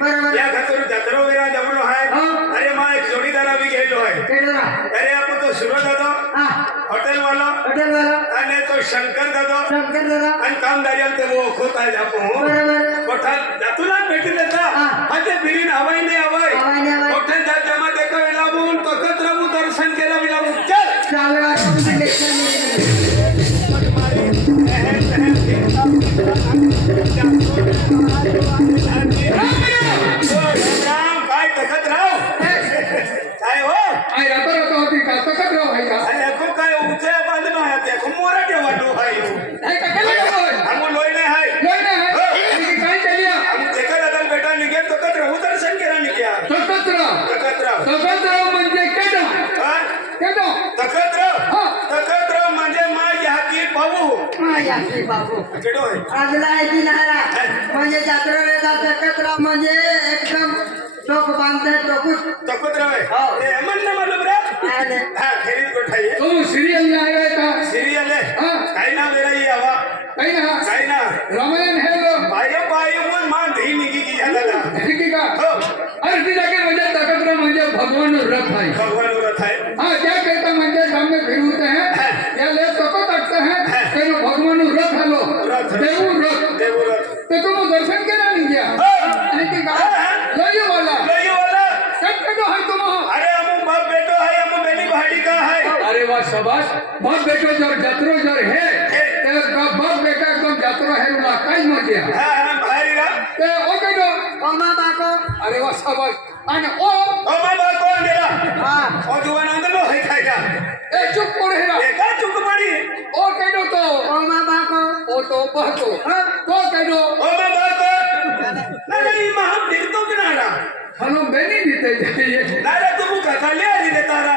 बरोबर या खातर जत्रा वगैरे जमलो आहे अरे मा एक जोडीदारा बी गेलो आहे अरे आपण तो सुरत होतो हॉटेल वाला आणि तो शंकर दादा आणि कामदारी ते वो खोता आहे आपण कोठा जातुला भेटून देता म्हणजे बिरीन हवाई नाही हवाई हॉटेल जात जमा देखो लावून तकत राहू दर्शन केला मी लावून काय तकत राव काय हो आई रातो रातो होती का तकत राव आहे का अरे खूप काय उंचे बांधणं आहे ते खूप मोरा ठेवा लो आहे नाही का केलं का हम लोई नाही आहे लोई नाही काय चलिया हम तेकर अदल बेटा निघे तकत राहू दर्शन केला निघ्या तकत राव म्हणजे केडो तकत राव म्हणजे माय याकी बाबू केडो आहे आजला आहे ती नारा म्हणजे जत्रेला जात राव म्हणजे एकदम टोक बांधते तकत राव आहे हे मन ना मालूम रे हां खेरीत कोठाई तो सीरियल में आया था सीरियल है काय ना मेरा ये हवा काय ना रामायण है लो बाय मन मान धी निगी की झाला ठीक का अरे ती जाके म्हणजे तकतरा म्हणजे भगवान रथ है भगवान रथ है हाँ क्या कहता म्हणजे सामने फिरते हैं या ले तको तकते हैं कहीं भगवान रथ हलो देव रथ तो तुम दर्शन केला नहीं गया ठीक का लई वाला सब कहो है तुम अरे हम बाप बेटो है हम बेली भाड़ी का है अरे वाह शाबाश बाप बेटो जर जत्रो जर है ते बाप बेटा एकदम जत्रो है उला काई मजा हां भारी रा ते ओ कहो ओमा बाको अरे वाह शाबाश आणि ओ बाबा कोण गेला हां ओ जुवान अंदलो है खायला ए चुप पड़े रा एका चुक पड़ी ओ कहो तो ओमा बाको ओ तो बहतो तो कहो ओ बाबा को नहीं महा फिर तो किनारा हलो बेनी दीते जाइए नारा तुम कथाले आली दे तारा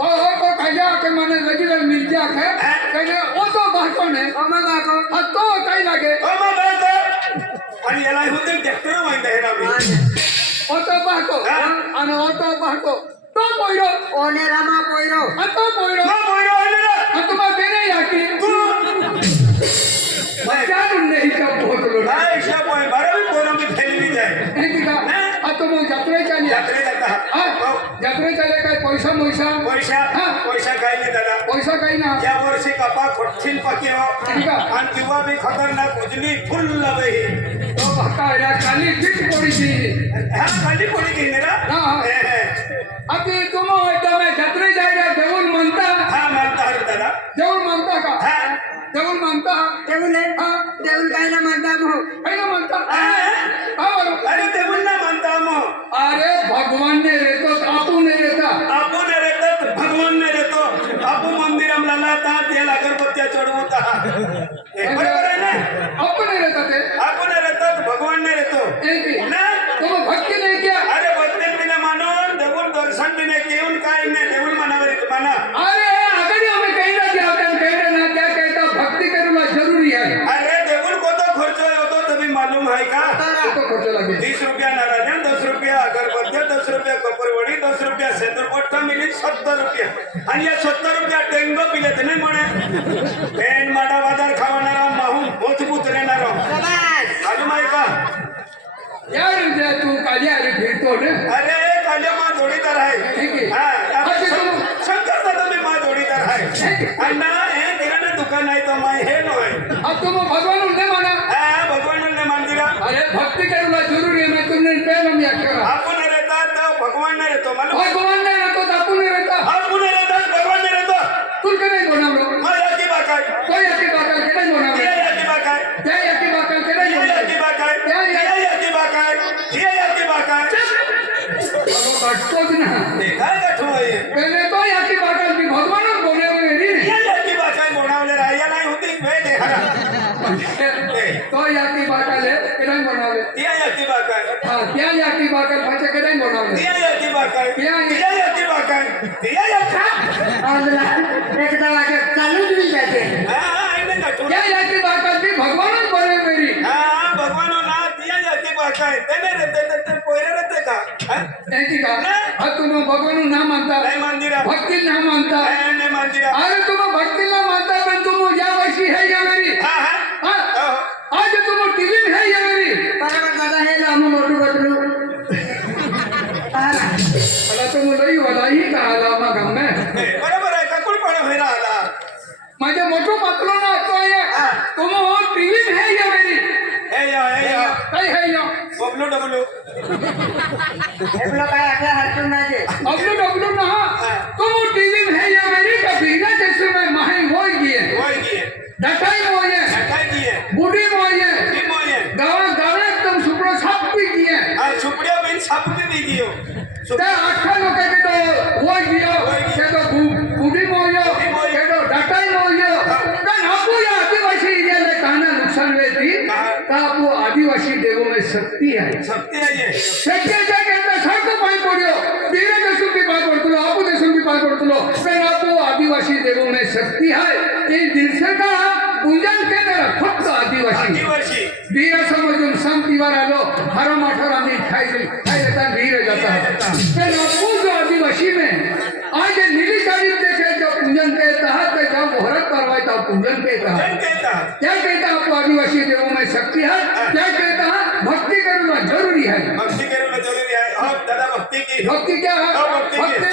ओ तो कहिया के माने रेगुलर मिल जा के कहे ओ तो बहतो ने ओमा बाको तो काई लागे ओ बाबा को आणि याला होते ट्रॅक्टर वाईंदा हेरा मी ओ तो बहतो आणि ओ तो बहतो तो पोइरो ओने रामा पोइरो तो पोइरो मा मोरो आलेला तुम बेने याकी तू बच्चा नहीं का बहुत लो काय शबोय बरं कोणा मी खेळली जाय ठीक का तुम जत्रे चली यात्रे जाता जत्रे चले काय पैसा पैसा काय नाही दादा पैसा काही ना या वर्षी कपा खोटशील पाकी हो ठीक आहे आणि किंवा भी खतरनाक उजली फुल लबही तो भक्का खाली फिट पड़ी थी हा खाली पडी की नेरा हाँ अभी तुम एकदम जत्रे जाएगा देवल मानता हा मानता हर दादा देवल मानता का हा देवल मानता देऊल हाँ देऊल काय ना म्हणता भाऊ काही ना मानता अरे ते बोलना मानता मग अरे भगवान ने रहतो आपू ने रहता आपण रेतात भगवान ने रेतो आपू मंदिरम लाता तेल अगरबत्त्या चढवता बरोबर आहे ना आपू ने रहता थे आपण रेतात भगवान ने रेतो ना तुम भक्ति नहीं किया अरे भक्ती बिना मानून देऊळ दर्शन बिना घेऊन काय नाही देऊळ मनावर म्हणा अरे अगर हमें कहीं ना क्या कहते ना क्या कहता भक्ति करना जरूरी है अरे देऊळ कोतो खर्च होतो तुम्ही मालूम आहे का तो खर्च लगे 30 रुपया नारायण 10 रुपया अगरबत्त्या 10 रुपया कपरवडी 10 रुपया सेंदरपट्टा मिली 70 रुपया आणि या 70 रुपया टेंगो पिले तर नाही म्हणे पेन माडा बाजार खावणारा माहून मजबूत रेणार मालूम आहे का यार तू कालिया अरे फिरतो ना अरे काल्या मा जोडीदार आहे ठीक आहे. हा अच्छा, शंकर दादा मी मा जोडीदार आहे आणि ना हे किराणा दुकान आहे तो मा हे नव्हे अब तुम भगवान ने माना हा भगवान ने मंदिरा अरे भक्ति करना जरूरी है मैं तुमने पहले मैं करा आपण रहतात तर भगवान ने रहतो मला भगवान ने रहता तो आपू ने रहता आपण रहतात भगवान ने रहतो तुम के नहीं बोना लो माझ्या की बाकाय कोई अकी बाकल के नहीं बोना तिया या की बाकाय क्या अकी बाकल के नहीं तिया या बोना की बाकाय तिया या की बाकाय तिया या की बाकाय कटतो ना देखा गठो आहे पहले तो अकी बाकल भी भगवान बोले हुए नहीं तिया या की बाकाय बोलावले राहिला नाही होती वे देखा तो अकी बाकल है के नहीं बोनावे तिया या की बाकाय हां क्या अकी बाकल फचे के नहीं बोनावे तिया या की बाकाय तिया या की बाकाय तिया या आजला एकदा वागे चालू तुम्ही जाते हा आईने गठो क्या अकी बाकल भी भगवान बोले मेरी हा भगवान ना तिया या की बाकाय तेने रहते ते कोयरे रहते का ऐसी का अब तुम भगवान ना मानता नाही मंदिरा भक्ति ना मानता नाही मंदिरा अरे तुम भक्ति ना मानता पण तुम या वर्षी है या मेरी हा आज तुम टीवी है या मेरी बरोबर दादा हे लांब मोठू मला तो मुलंही वलाही का आला मग गम्मे बरोबर आहे का कोण पण व्हायला आला माझे मोठो पातलो ना तो ये तुम हो टीवी में है ये मेरी हे या कई है ये बबलू डबलू एवढं काय आपल्या हरकत नाही अबलू डबलू ना तुम टीवी में है ये मेरी कभी ना जैसे मैं माही होई गए होय की डटाई मोये काय की बुढ़ी मोये की मोये गावा गावे एकदम सुपरो साप भी किए आ सुपड्या बिन साप भी गियो ते आठा लोक के तो होई गयो के तो बुढ़ी मोयो के तो डटाई मोयो पण आपको या आदिवासी एरिया में कहना नुकसान वेती का आपको आदिवासी देवों में शक्ति है शक्ती आहे ये शक्ति है के अंदर सबको पाई पड़ियो धीरे देशों की बात पड़तलो आपको देशों की बात पड़तलो पण आपको आदिवासी देवों में शक्ति है ये दिवसे का पूजन के तरह फक्त आदिवासी आदिवासी वीर समजून सण तिवार आलो हर माठोरांनी खाई देता वीर जाता फिर आपको जो आदिवासी में आज नीली तारीख देखे जो पूजन कहता है तो जब मुहूर्त करवाता पूजन कहता है जन कहता क्या कहता है आपको आदिवासी देवों में शक्ति है क्या कहता है भक्ति करना जरूरी है भक्ती करणं जरुरी आहे हो दादा भक्ती की भक्ति क्या है हाँ, भक्ति की। भक्ति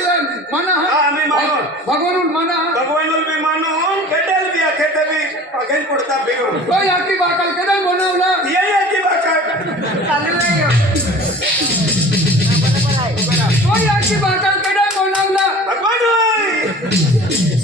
माना हाँ, हमें मानो। भगवान माना भगवान भी मानो केडल भी अखेते भी अगेन पडता बिरो तो याची बाकल केदा बनवला ये याची बाका चालू नाही तो याची बाकल केदा बनवला भगवान होय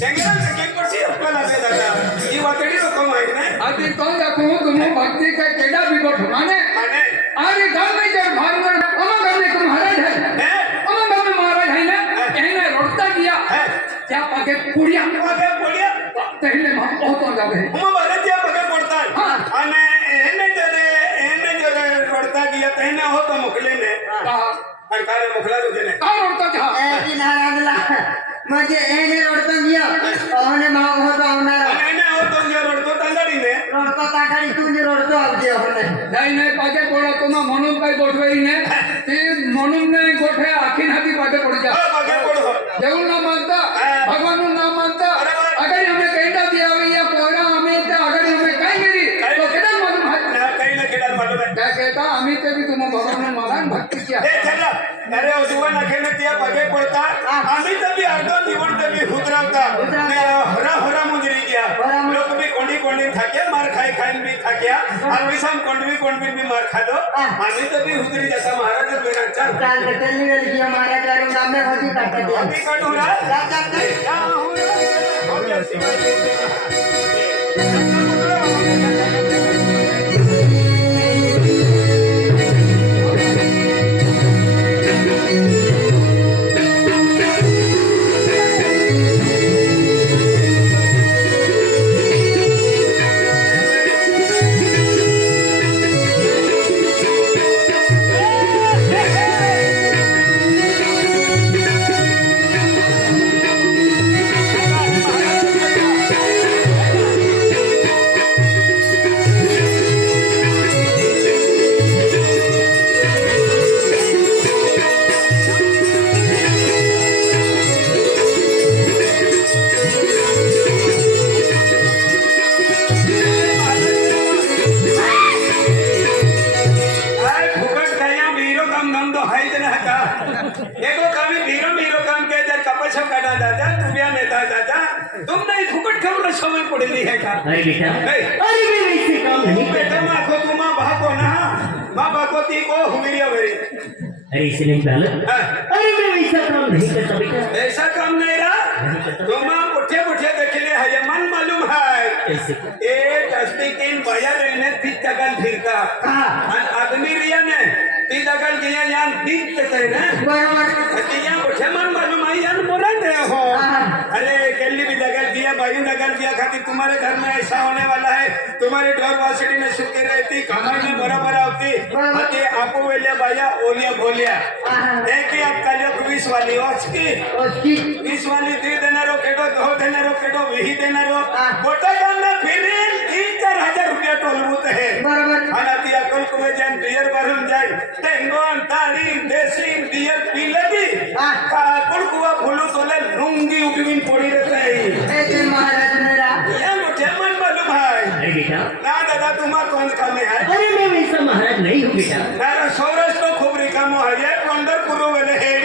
सेंगरा के कोसी अपना दे दादा ही वातडी नको माहित नाही आधी कौन देखो तुम भक्ति का केड़ा बिगड़ माने माने अरे घर में जब भागवर अमा घर में तुम महाराज है है अमा घर में महाराज है ना कहने रोटता दिया है क्या पगे पुड़िया पगे पडिया कहने हम बहुत जावे हम भारतीय पगे पडता हाँ। आणि एने जरे रडता गया तहने हो तो मुखले ने कहा सरकार मुखला तुझे ने का रोटता था की नाराजला म्हणजे एने रोडतो गया ओने माव होतो आवणार आणि एने हो तो जे रडतो तांदडी ने रोडतो ताकाडी तुझे रोडतो आवते आपण नाही नाही पागे पडा तुम्हा म्हणून काही गोठवेई ने ते म्हणून नाही गोठे आखीन हाती पागे पड़ जा हो पगे पडो देव ना मानता भगवान ना मानता अगर हमें कहता दिया या पोरा हमें अगर हमें कहीं गिरी तो केड़ा मालूम है ना काही ना केडा मालूम आहे क्या कहता हमी ते भी तुम भगवान माला भक्ति किया ए चला अरे उजवा नखेने त्या पगे पडता आम्ही तर बी अर्ध निवड तरी हुदरावता हरा मुंजरी गया लोक बी कोंडी थाके मार खाई बी थाक्या आम्ही सम कोंडवी बी मार खातो आम्ही तर बी हुदरी जाता महाराज मेरा चल काल ढकलली गेली की महाराज गाडी नामे होती टाकते अभी कटुरा क्या हो गया शिवाजी तुम नहीं फुकट खबर समय पड़ेली है का अरे बेटा नहीं अरे मैं वैसे काम नहीं बेटा करता माँ को तुम भागो ना माँ भागवती को हुमिरिया मेरी अरे इसे नहीं बालक हाँ, अरे मैं वैसा काम नहीं करता बेटा ऐसा काम नहीं रहा तुम पुठे देखले है ये मन मालूम है कैसे ए डस्टिकिन बाया रहने ती जगल फिरता और आदमी रिया ने ती जगल गया यान दीप ते ना बरोबर तिया पुठे मन मालूम है यान बोला दे हो अरे केली भी जगल दिया बायू जगल दिया खातिर तुम्हारे घर में ऐसा होने वाला है तुम्हारी डोर वासड़ी में सुखी रहती कमर में बराबर आवती अति आपो वेले बाया ओलिया भोलिया एक ही आप कलियो 20 वाली ओचकी उसकी 20 वाली दी देनारो केडो दो देनारो केडो विही देनारो गोटा काम में फिर 3-4 रुपया टोलबूत है बरोबर अनाती अकल को जन बियर भरून जाय टेंगोन तारी देसी बियर पी लगी काकुल कुआ फुलू तोले लुंगी उगविन पड़ी रहता है ए ते महाराज मेरा ये मुझे मन मालूम है अरे बेटा ना दादा तुम्हारा कौन काम है अरे मैं वैसा महाराज नहीं हूँ बेटा ना सौराष्ट्र खूब रिकामो है ये पंढरपूर वाले हेड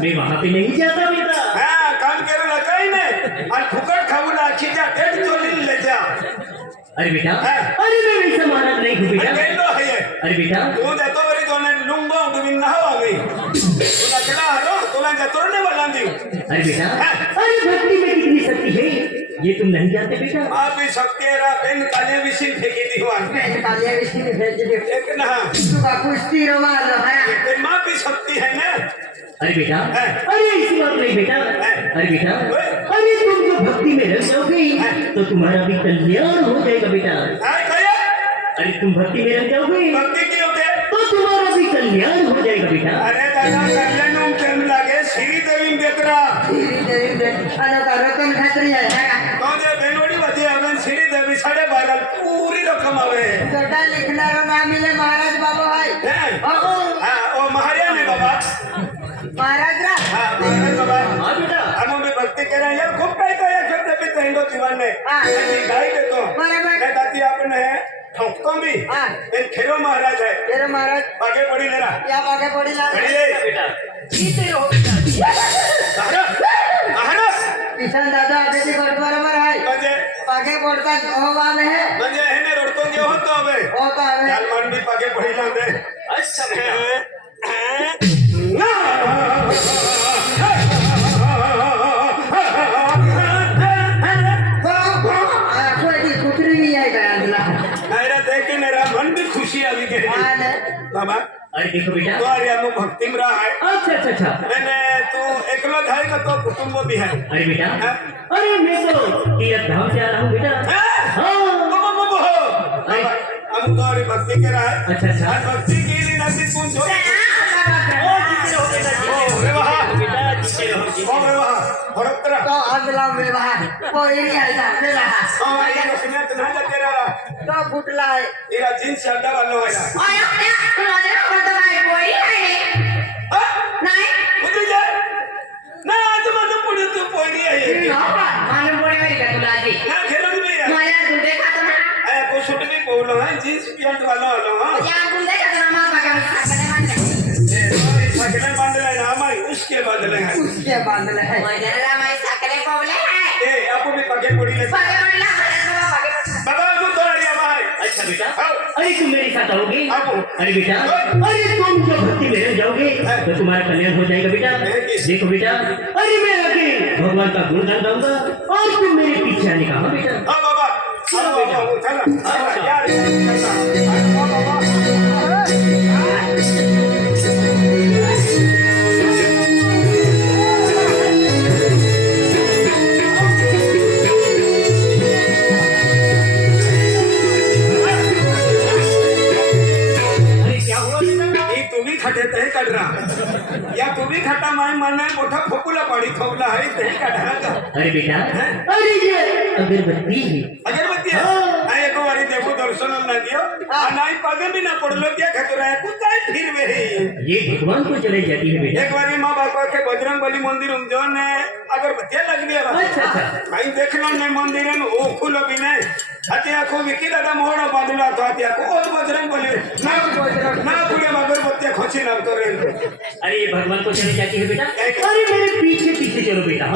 मैं वहाँ पे नहीं जाता बेटा। हाँ काम केलं काही नाही आणि फुकट खाऊन आखीच्या टेट चोलीन लेजा अरे बेटा, हाँ। अरे मैं वैसा महाराज नहीं हूँ बेटा। गेलो आहे अरे बेटा, तू देतो बरी दोन लुंगो तुम्ही नहावावी तुला केला हरो तुला जतोर ने बलांदी अरे बेटा, अरे भक्ति में कितनी शक्ति है ये तुम नहीं जानते बेटा। आप भी सकते रा पेन काले विषय फेकी दिवान पेन काल्या विषयी भेट दे एक ना तुका कुस्ती रमालो है पेन माँ भी सकती है ना अरे बेटा, हाँ। अरे ऐसी बात नहीं बेटा। अरे बेटा, अरे तुम जो भक्ति में रह जाओगे तो तुम्हारा भी कल्याण हो जाएगा बेटा। हाँ कया अरे तुम भक्ति में रह जाओगे भक्ति की होते तो तुम्हारा भी कल्याण हो जाएगा बेटा। अरे दादा कल्याण केम लागे श्री देवी देखरा धीरे धीरे दे अन का रकम खात्री है तो जे बेनोडी वधी अगन श्री देवी 12.5 पूरी रक्कम आवे छोटा लिखणारा नामिले महाराज बाबा है हैं? हाँ ओ महाराज ने बाबा महाराज रा हाँ महाराज बाबा हाँ बेटा, हम भी भक्ति करा यार खूप काय काय शब्द भी तैंडो जीवन ने हाँ। गाई देतो बराबर। मैं दाती आपने ठोकतो भी हाँ। एक खेरो महाराज है तेरे महाराज आगे पड़ी लेरा या आगे पड़ी ला पड़ी ले बेटा, किती रो किसान दादा आगे की गोट बरोबर है म्हणजे आगे पडतात ओ बाब है म्हणजे हे ने रोडतो के होतो अबे ओ तो है चाल मन भी पागे पड़ी लांदे अच्छा बेटा, कोई की कुतरी नहीं है गया तुला मेरा देख के मेरा मन भी खुशी आ गई हां ने बाबा अरे देखो बेटा, तो अरे हम भक्ति में रहा है अच्छा अच्छा अच्छा। मैंने तू एकला है का तो कुटुंब भी है अरे बेटा, हाँ? अरे मैं तो तीर्थ धाम से आ रहा हूँ बेटा। हैं? हाँ, बाबा, हम तो अरे भक्ति के रहा है अच्छा अच्छा। आज भक्ति की नहीं नसीब कौन छोड़ ओ बेवा फरक करा तो अगला व्यवहार कोई नहीं है जाते रहा और ये रखने तो ना जाते रहा तो फुटला है इरा जींस अड्डा वाला है ना आया तुझे पता नहीं कोई है हाँ? नहीं उधर जा ना आज मत पुढे तू पोरी आहे ना मालूम पड़े मेरी का तुला जी ना खेळून भी आहे माया तू देखा तो ना आया को सूट भी पोलो है जींस पैंट वाला हां या तू देखा तो ना मां का साकने मान सकले बांधले ना हमारी उसके बांधले हैं उसके बांधले है वजनला माई साकरे पवले है ए आपको भी पगे पड़ी ले पगे पडला महाराज बाबा पगे पडला बाबा तू तो अरे हमारे अच्छा बेटा, आओ अरे तुम मेरे साथ आओगे? आओ। अरे बेटा, अरे तुम जो भक्ति में रह जाओगे तो तुम्हारा कल्याण हो जाएगा बेटा। देखो बेटा, अरे मैं आगे भगवान का गुणगान गाऊंगा और तुम मेरे पीछे आने का। हाँ बेटा, हाँ बाबा चलो बाबा चला यार चला बाबा अरे क्या हुआ बेटा? ही तुम्ही खात्यात आहे काढरा या तुम्ही खाता माय माना मोठा फोकुला पाडी ठोकला आहे ते काढा का अरे बेटा, अरे ये अगरबत्ती है। अगरबत्ती आहे एको वारी देवो दर्शन लागियो नाही पगे भी ना पडलो त्या खातर आहे को काय फिरवे ये भगवान को चलाई जाती है बेटा। एक बारी माँ बापा के बजरंग बली मंदिर में जो ने अगरबत्ती लगनी है अच्छा अच्छा। भाई देखना ने मंदिर में ओ खुलो भी नहीं हत्या को विकी दादा मोहड़ा बांधला तो हत्या को और बजरंग बली ना पूरे अगरबत्ती खोची ना तो रे अरे ये भगवान को चली जाती है बेटा। अरे मेरे पीछे पीछे चलो बेटा।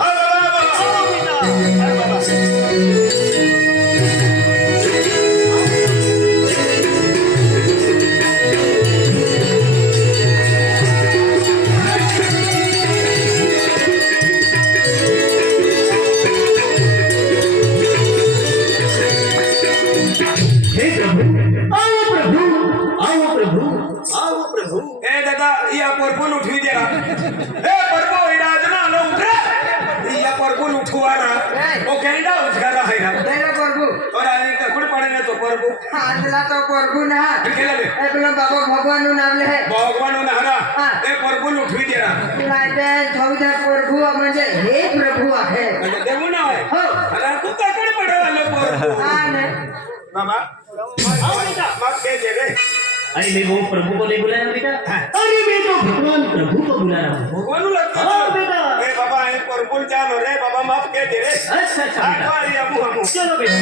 हे प्रभु, आओ प्रभु, आओ प्रभु, आओ प्रभु। ए दादा या परपून उठवी जरा ए परपो इराज ना लो उठे या परपून उठवारा ओ केंडा उठगारा है ना तेरा प्रभु और आनी का कुड़ पड़े ने तो परपो आंधला तो प्रभु ना केला ले एकलो बाबा भगवान नु नाम ले भगवान नहरा हाँ। ए परपून उठवी जरा तुलाटे चौदा प्रभु म्हणजे हे प्रभु आहे म्हणजे देऊ ना है हो अरे तू का कुड़ पड़े वाले परपो हा ने बाबा आओ बेटा माफ के दे रे अरे मैं वो प्रभु को नहीं बुलाया बेटा। अरे मैं तो भगवान प्रभु को बुला रहा हूँ। भगवान लगता हाँ बेटा। ए बाबा ए परपून जानो रे बाबा माफ के दे रे अच्छा अच्छा बेटा। आ या मुहमु चलो बेटा।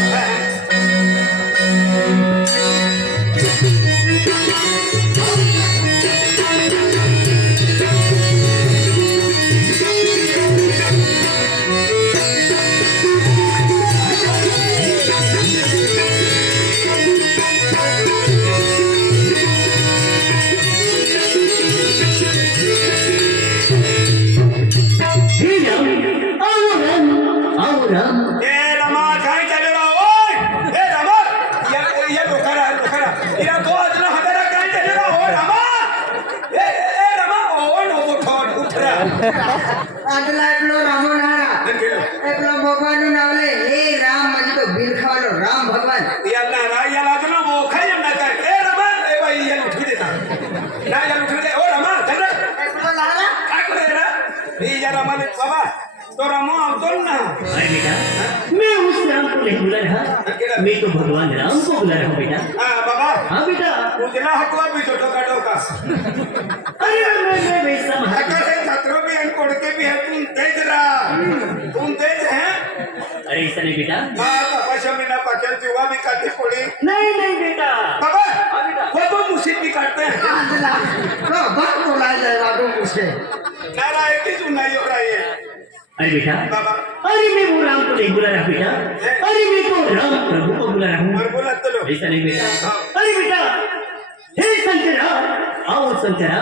हे राम आओ राम आओ राम ए रमा काय चालू राव ओय ए रमा या लोकारा इरा तो अजून हाताला काय चालू राव ओ रमा ए रमा ओ नो बोठोड उठरा आदला એટલો રામો નારા એટલો ભગવાનનું નામ લે હે રામ म्हणजे तो बिरखावालो राम भगवान याला रा याला अजून मोखा यंदा काय ए रमा ए बाई या उठवी देता ना या उठवी दे ओ रमा चल रे એટલો લાલા काय करे रे ही या रमा ने बाबा तो रमो आवतो ना अरे बेटा मैं उस राम को नहीं बुला रहा मैं तो भगवान राम को बुला रहा हूँ बेटा हां बाबा हाँ बेटा उजला हटवा भी छोटो काटो का अरे मैं वैसा महाराज हक्का से छात्रों भी हैं कोड़के भी हैं तुम तेज हैं अरे ऐसा नहीं बेटा माँ तपस्या में ना पकड़ जुआ भी काटी पड़ी नहीं बेटा बाबा वो तो मुसीब भी काटते हैं આદલા લો બાપ બોલાય જાય વાડો પૂછે ना ना एक ही सुनाई हो रही है अरे बेटा बाबा अरे मैं वो राम को नहीं बुला रहा बेटा अरे मैं तो राम प्रभु को बुला रहा हूँ और बोला तो लो ऐसा नहीं बेटा अरे बेटा हे शंकरा आओ शंकरा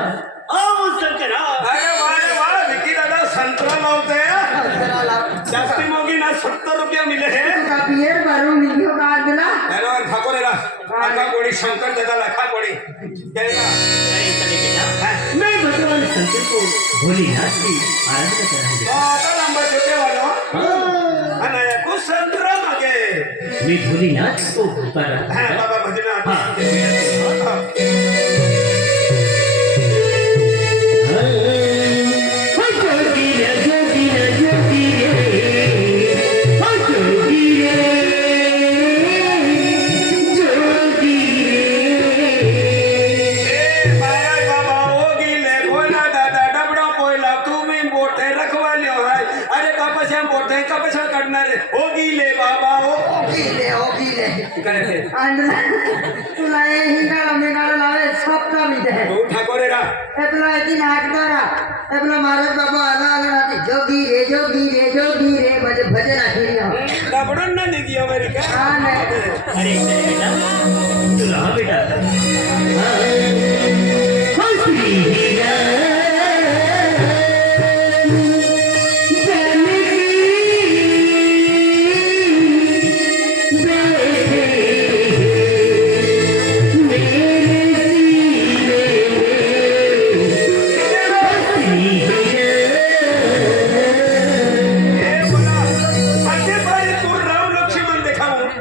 आओ शंकरा अरे वाह विकी दादा संतरा लावते हैं જરા લાવ जास्ती मोगी ना 70 रुपया मिले हैं का बियर बारू नियो का आदला अरे और ठाकुर रा आका कोड़ी शंकर दादा लखा कोड़ी कहना अरे ऐसा नहीं बेटा मैं भगवान शंकर को भोलेनाथ की आराधना कर रहा हूँ तो आता नंबर छोटे वालों हाँ, अना या कुछ संतरा मांगे मैं भोलेनाथ को पुकार रहा हाँ हूँ बाबा भजना हाँ। हाँ आदला तुला हे हिंगाळा मिंगाळा लावे सप्ता मिते एपला दिन हाकदारा एपला महाराज बाबा आला आला राती जोगी रे म्हणजे भजन आखिरी हो हा नाही अरे बेटा सुनो हाँ बेटा हाँ श्री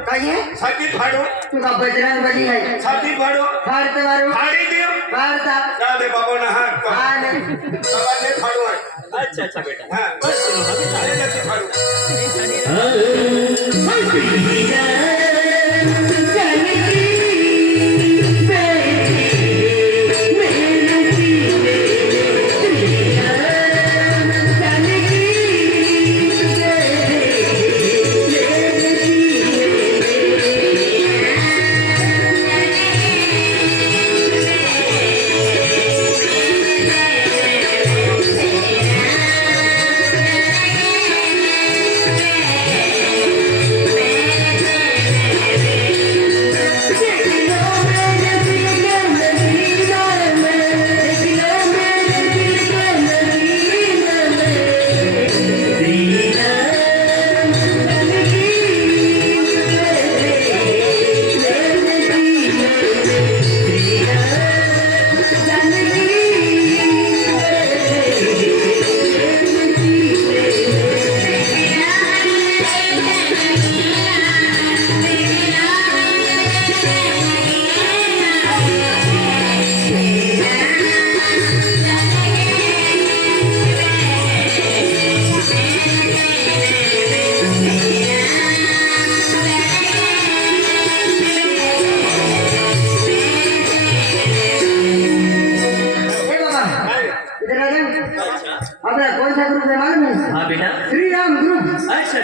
काय फाड़ो तुका बजरंग बली आहे छाती फाड़ो भारत वारू फाड़ी दियो भारत राधे बाबा ना हाथ को हा नाही बाबा ने फाड़ो है अच्छा बेटा हाँ बस सुनो अरे जैसे फाड़ो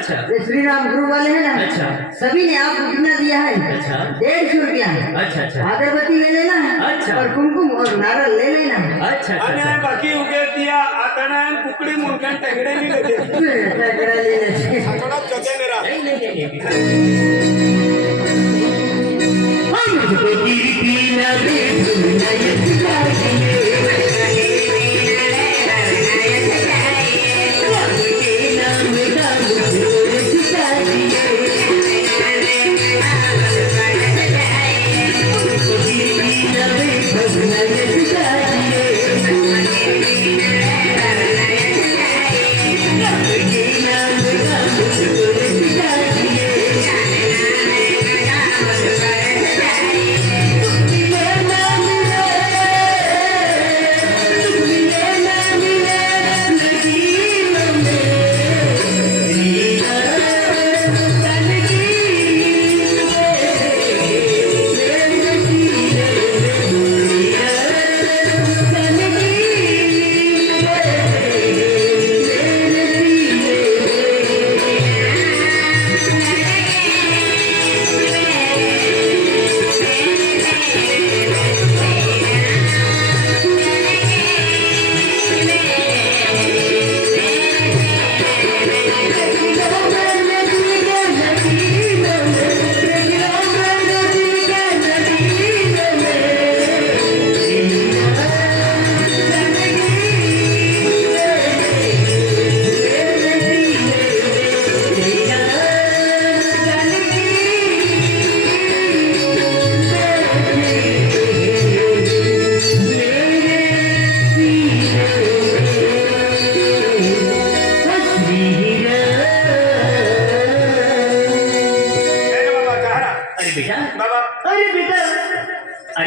अच्छा ये श्री राम ग्रुप वाले हैं ना अच्छा। सभी ने आपको कितना दिया है अच्छा। 150 रुपया है अच्छा अच्छा अगरबत्ती ले लेना है अच्छा। और कुमकुम और नारियल ले लेना है अच्छा आणि अच्छा बाकी उगे दिया आता कुकड़ी मुंडकन टेगड़े नहीं लेते सगळं ले लेते थोड़ा चौथे मेरा नहीं नहीं नहीं हम तो गिरती ना दे तुम ना ये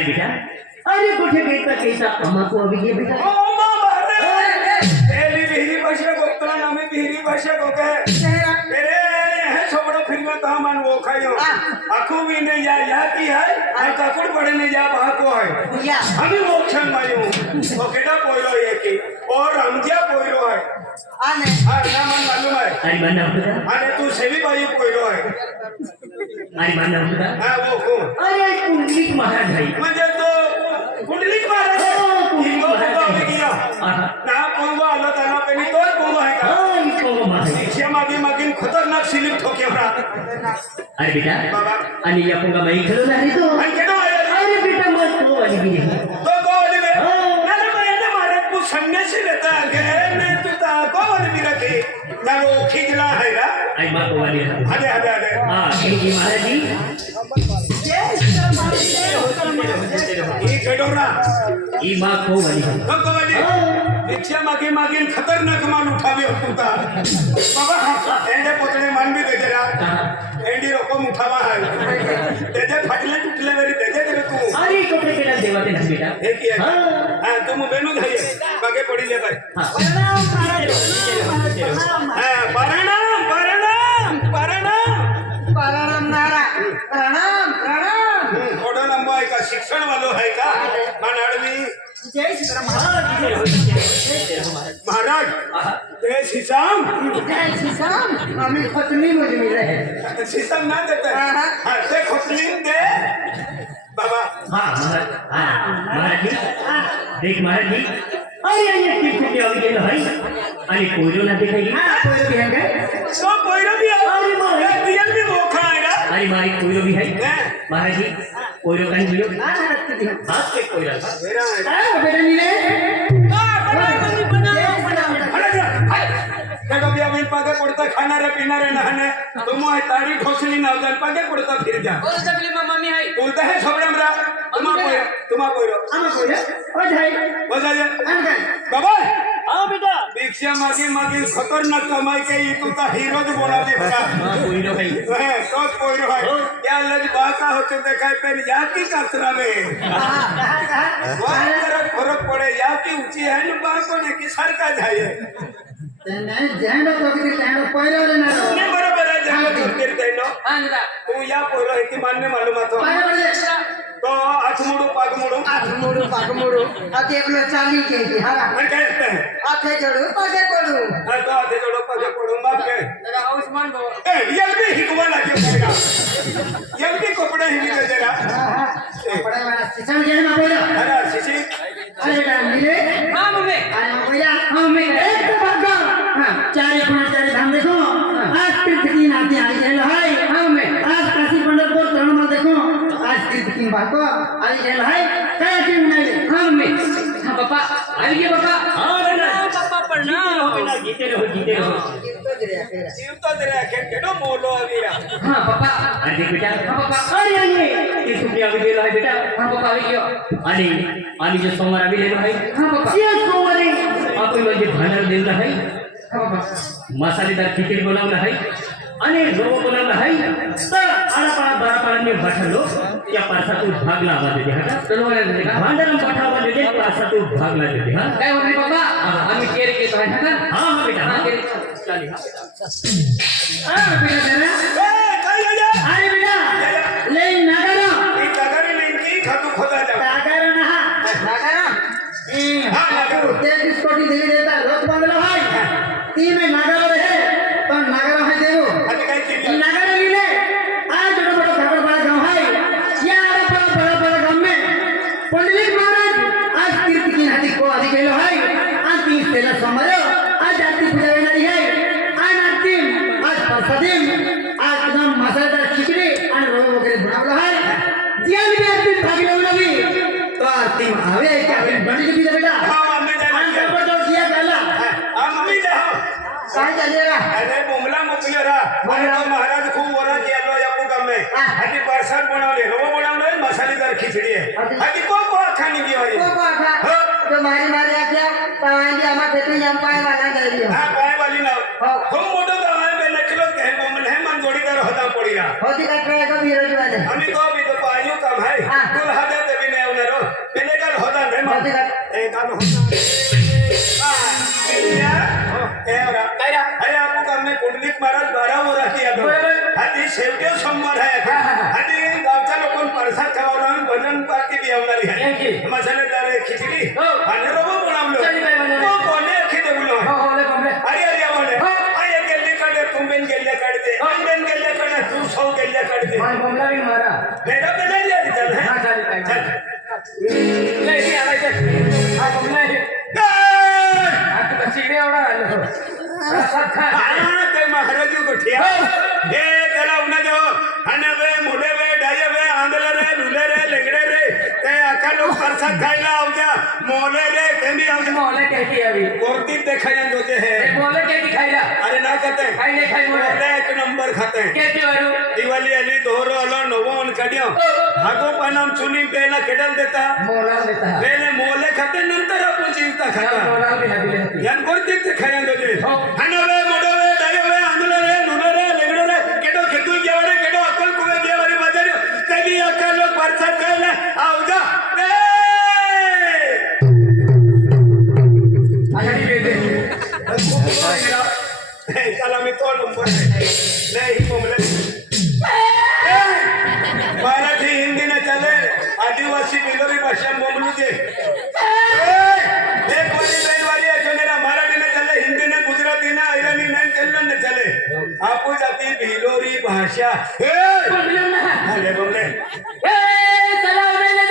अरे बेटा अरे कुठे गेला कैसा अम्मा को अभी ये बेटा ओ मां बारे तेरी बिहरी भाषा गोपला नामे बिहरी भाषा गोके तेरे है छोड़ो फिर में तो मन वो खायो आंखों भी नहीं या की है और कपड़ पड़े नहीं जा बहा को है या हमें मोक्षण मायो वो केडा पोइलो ये की और रमजिया पोइलो है आने हां ना मन मालूम है अरे मन होता अरे तू सेवी बाई पोइलो है अरे मन होता हां वो को अरे कुंडली महाराज भाई म्हणजे तो कुंडली महाराज कुंडलिक महाराज गया आहा ना कोंबा आला त्याला पेनी तो कोंबा है का को महाराज शिक्षा मागे मागे खतरनाक सिलिप ठोकेवरा अरे बेटा बाबा आणि या पोंगा माई खेळून आली तो आणि केडो आया अरे बेटा मग तो वाली गेली तो को वाली में ना मैंने मारे को सन्यासी रहता है ने तू ता को वाली भी रखे ना वो खिजला है ना आई माँ को वाली अरे अरे अरे हाँ जी महाराज जी ये केडोरा ई माँ को वाली तो को वाली शिक्षा मागे मागे खतरनाक मान उठावे होता बाबा एंडे पोतडे मान भी दे जरा एंडी रकम उठावा है तेजे फाटले टुटले मेरी तेजे दे तू अरे कपड़े केला देवा ते ना बेटा हे की है हाँ। हां तुम बेनु जाइए बागे पड़ी ले भाई हाँ हां प्रणाम प्रणाम प्रणाम प्रणाम नारा प्रणाम प्रणाम थोड़ा लंबा है का शिक्षण वालों है का मानाडवी जय सीताराम महाराज जय सीसाम जय सीताराम हमें पत्नी मुझे मिले हैं सीसाम ना देते हाँ, हाँ। हां ते खुतलीन दे बाबा हाँ महाराज जी देख महाराज जी अरे ये की कुटी अभी गेलो है आणि कोयरो ना देखाई हाँ कोई भी है सो कोइरो भी अरे महाराज रियल भी मोखा है ना अरे मारी कोयरो भी है हैं? महाराज जी कोयरो कहीं मिलो हाँ रखती थी हाथ पे कोयरा था मेरा है हाँ बेटा नीले देखो भी अभी पागे पड़ता खाना रे पीना रे नहाने तुम है ताड़ी ठोसली ना उधर पागे पड़ता फिर जा और तकलीफ में मम्मी है बोलते हैं छोड़े हमरा तुम कोइरो हम कोई ओ जाए बजा जा अंकल बाबा हाँ बेटा भिक्षा मागे मागे खतरनाक कमाई के ये तू ता हीरो जो बोला दे बड़ा हाँ कोयरो है है तो कोइरो है क्या लज बाका होते देखा पे जाती कतरा में वहां जरा फर्क पड़े जाती ऊंची है न बाको ने कि सर का जाए नहीं जैन तो कि तैन पहिरो ले ना नहीं बराबर है जहां दूर कर देनो हां जरा तू या पोरो है कि मानने मालूम है तो पहिरो ले तो हाथ मुड़ो पाग मुड़ो पाग मुड़ो अते एकलो चाली के थी हां मन कहते हैं हाथे जोड़ो पागे पड़ो हां तो हाथ जोड़ो पाग पड़ो माफ के जरा आयुष्मान भव ए ये भी हिकवा लगे पड़ेगा ये भी कपड़े ही दे जरा कपड़े वाला सिसन जे ना पहिरो अरे शिशी अरे बेटा मिले हां मम्मी अरे पहिरा हां मैं एक तो भाग हां चार धाम देखो आज तीर्थ की नाती आई है हाय हां मैं आज काशी पंढरपुर तरणमा देखो आज तीर्थ की बात आई है हाय काय की नहीं हां मैं हां पापा आई गए पापा हाँ बेटा पापा प्रणाम बेटा जीते रहो जीव तो तेरे आखिर केडो मोलो अवीरा हां पापा अरे देख बेटा हां पापा अरे ये कुटी अभी गेलो है बेटा हां पापा आई गयो आणि आम्ही जो सोमवार अभी लेलो है हां पापा सिया सोमवारी आपण म्हणजे भांडण दिलं आहे हां पापा मसालेदार खिचडी बनवलं आहे आणि रवा बनवलं आहे तर आळापाळा बारापाळांनी भाठलो त्या पासातून भागला आवाज येते हा चलो वाले का भांडण पाठावा देते पासातून भागला देते हा काय होते पापा आम्ही केअर घेतो आहे ना हाँ हाँ बेटा हां हाँ केअर चालेल हाँ हां बेटा जरा ए काय जा अरे बेटा ले नागरा ई तगारी लिंकी खातू खोदा जा नागरा नागरा हां लगा ते डिस्कोटी दिली देता रोज बांधलो हाय ती में नागरा रहे पण नागरा है देव आज काय केली नागरा मिले आज बड़ा बड़ा खबर बड़ा गांव है यार बड़ा गांव में पंडित महाराज आज तीर्थ की हाथी को आदि गेलो है आज तीन तेला समारो आज आरती पूजा होणारी है आज आरती आज प्रसादीम आज एकदम मसालेदार खिचडी आणि रोग वगैरे बनवलं है जियान भी आरती भाग लावली तो आरती आवे क्या पंडित भी बेटा हां मम्मी जा आणि जबरदस्त किया पहला हां मम्मी जा काय चलेगा अरे मुमला मुकलेरा अरे तो महाराज खूप वरा केलो या गाव में आधी बरसात बनवले रवा बनवले मसालेदार खिचडी आहे आधी को खानी की होई को को था तो मारी मारी आख्या पावांजी आमा खेतू जाम पाय वाला दे दियो हां पाय वाली ना खूप मोठं गाव आहे बे नचलो के बोमन है मन जोडीदार होता पडीरा होती का ट्राय का बिरोज वाले आम्ही को भी तो पायू काम है हां. तुल हाते भी नाही ले इथे आलायचं हा बघला हे आता शिडे एवढा आलो प्रसाद खा हा, ते महाराज गोठिया हे त्याला उन्हा जाओ आणि वे मुले वे डाये वे आंधळे रे लुले रे लेंगडे रे ते अख्खा लोक प्रसाद खायला आवजा मोले रे केमी आवजा मोले कहती अभी कोर्टी देखाया जोते है मोले कहती खायला अरे ना खाते खाई नहीं खाई मोले मोले एक नंबर खाते हैं कहती वारू दिवाळी आली दोहरो आलो नवो उन कडियो हागो पानाम चुनी पेला केडल देता मोला देता है पहले मोले खाते नंतर आपण जीवता खाता मोला भी हबीले होती यान कोर्टी देखाया जोते हनवे मोडवे डायवे आंधळे रे लुले रे लेंगडे रे केडो खेतू गेवारे केडो अक्कल कुवे गेवारे बाजारी कभी अक्कल लोक प्रसाद खायला आवजा आजारी बेटे चला मी तो नंबर नाही बोमले मराठी हिंदी न चले आदिवासी बिलोरी भाषा बोलू दे एक वाली बेन वाली अजमेरा मराठी न चले हिंदी न गुजराती न ईरानी न कन्नड़ न चले आपू जाती बिलोरी भाषा अरे बोमले ए चला उन्हें ले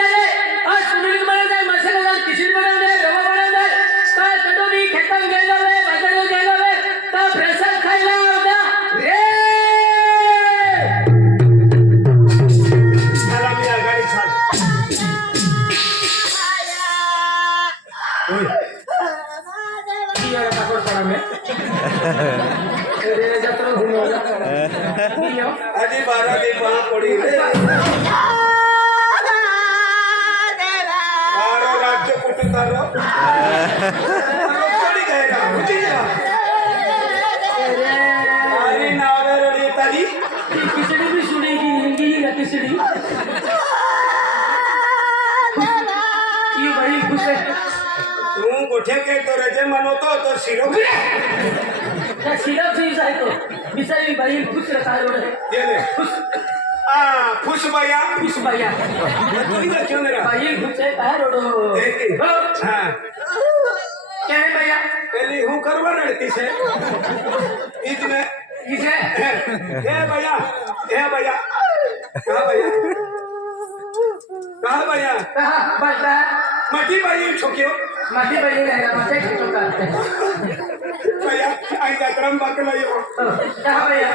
आज सुनील बना दे मसालेदार किचन बना दे रवा बना दे ता कटोरी खेतम गेलो वे बाजारो गेलो वे ता प्रसाद खायला आवदा रे चला मी आघाडी छान ये ठाकुर पड़ा में तेरे जत्रो घूमोगा नियो आधी 12 दी पहा पडी रे आरो राज्य कुठे तारो पडी गए ना मुझे अरे नावे रे तारी खिचड़ी भी सुनेगी हिंदी ना खिचड़ी ये बड़ी खुश है तू गोठे के तो रजे मनवतो तो शिरो या सिरप से जाए तो बिचारी बड़ी खुश रहता है ये ले खुश भैया खुश भैया तू इधर क्यों मेरा बड़ी खुश है बाहर रोडो हां क्या है भैया पहले हूं करवा लड़की से इतने इसे ए भैया कहाँ भैया कहा बंदा मटी भाई छोकियो माटी बड़ी रहेगा मचे खिचो करते भैया आई जाक्रम बाकला यो कहा भैया